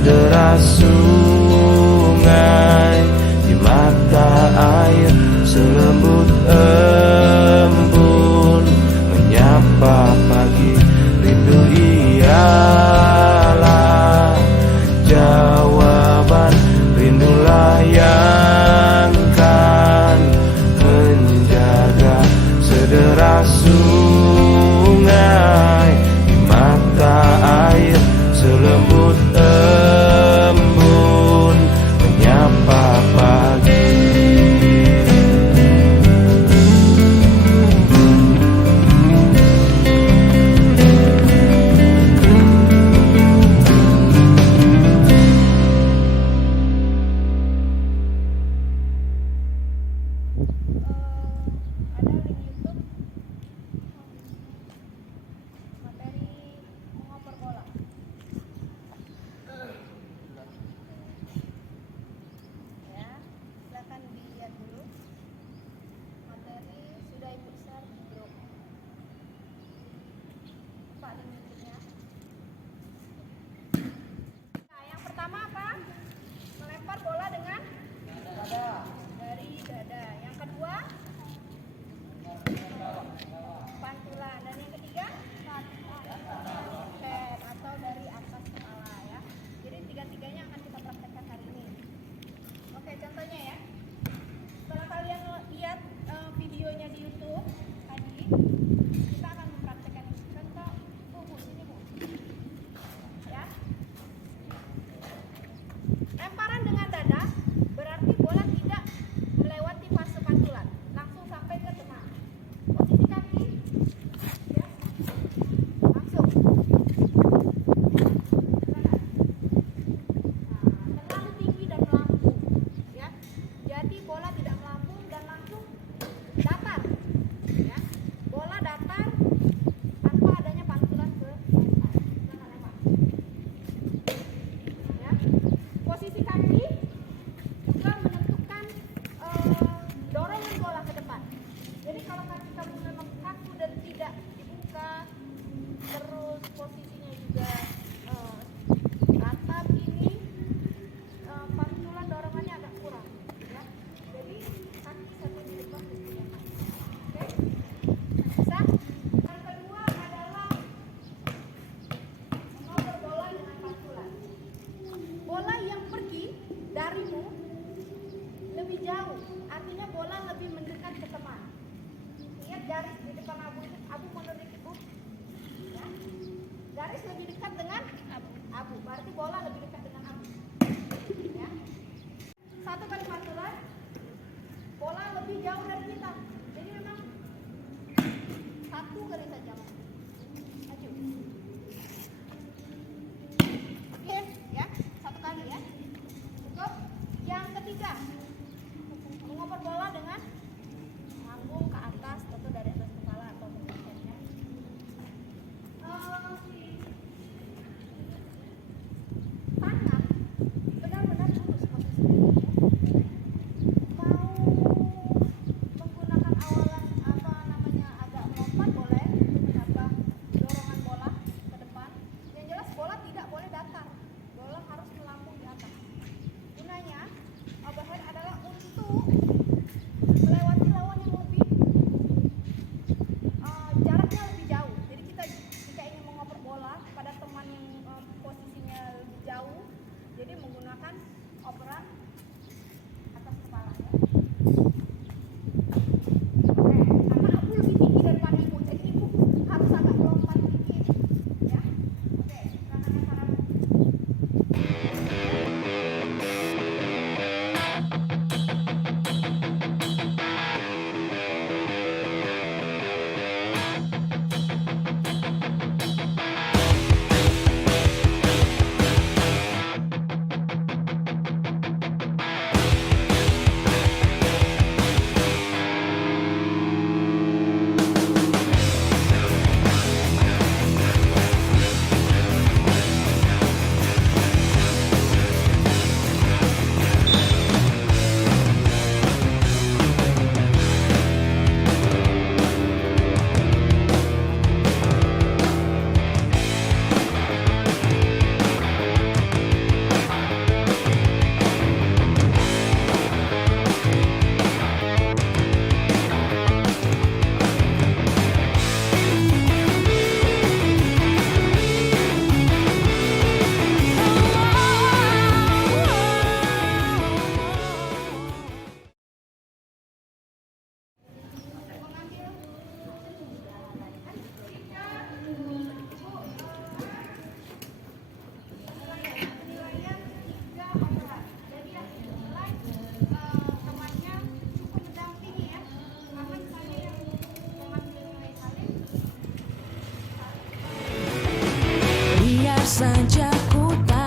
sederas sungai, di mata air selembut embun, menyapa pagi rindu ialah jawaban, rindulah yang kan menjaga sederas sungai, di mata air selembut embun, menyapa pagi.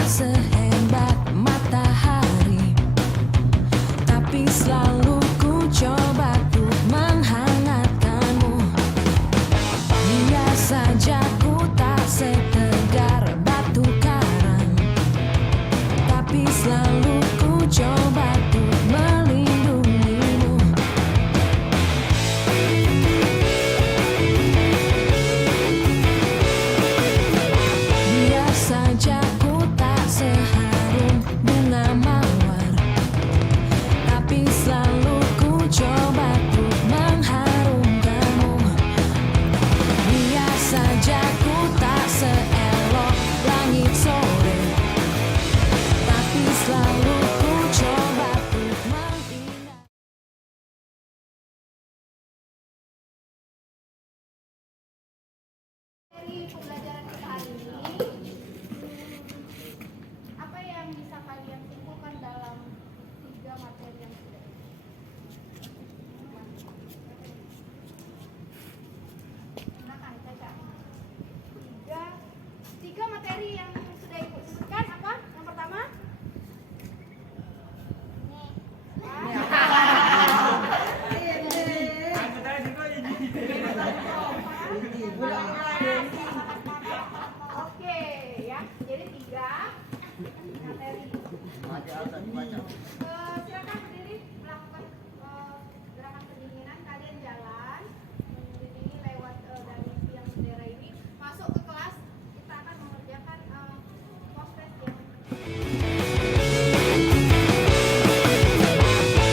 tak sehebat matahari, tapi selalu ku coba untuk menghangatkanmu. Biar saja ku tak setegar batu karang, tapi selalu ku coba untuk melindungimu. Biar saja ku tak seharum bunga mawar, tapi selalu ku coba untuk mengharumkanmu. Biar saja ku tak seelok langit sore, tapi selalu ku coba untuk mengingat. Dari pembelajaran kita hari ini, apa yang bisa kalian simpulkan dalam 3 materi yang sudah silakan Caca. Tiga materi yang sudah ibu sebutkan apa? Yang pertama? Oke, ya. Jadi 3 materi. Silakan berdiri melakukan gerakan pendinginan. Kalian jalan mendingi lewat dari tiang bendera ini masuk ke kelas. Kita akan mengerjakan post test yang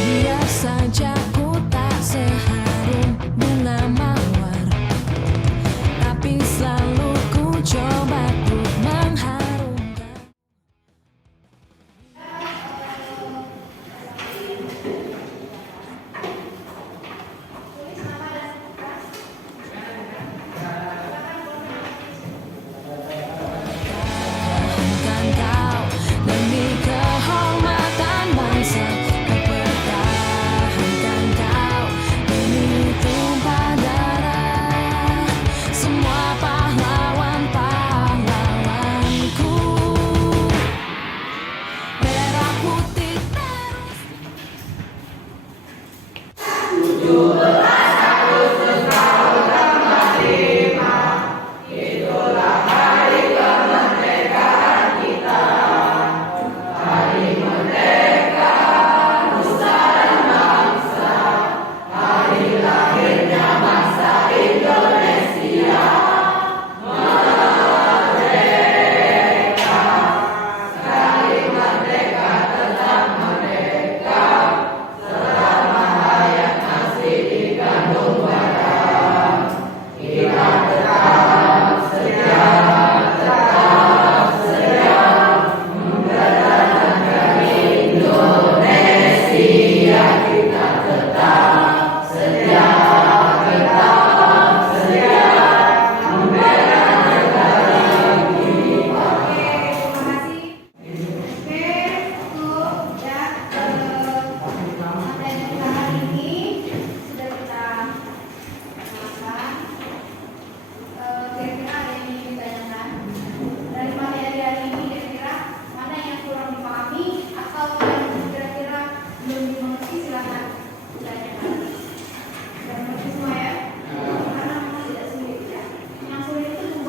Biar saja ku tak seharum bunga mawar, tapi selalu ku coba untuk mengharumkan. tulis nama dan tugas. Pertahankan kau demi kehormatan bangsa. Pertahankan kau demi tumpah darah semua pahlawan-pahlawanku. Merah putih terus.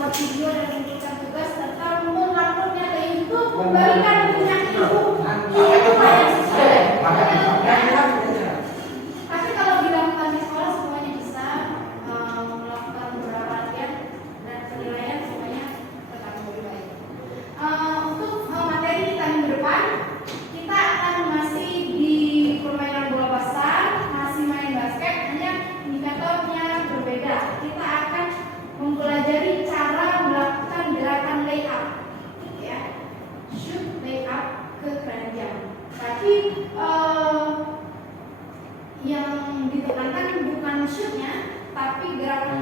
Video dan menunjukkan tugas serta menguploadnya ke YouTube, membagikan punya ibu. Itu Pak yang sesuai. Tapi kalau dilakukan di sekolah semuanya bisa melakukan beberapa latihan dan penilaian semuanya tetap lebih baik. Untuk materi kita minggu depan, kita akan masih di permainan bola basah, masih main basket, hanya indikatornya berbeda. Kita akan mempelajari cara melakukan gerakan layup, ya, shoot layup ke keranjang. Tapi yang ditekankan bukan shootnya, tapi gerakan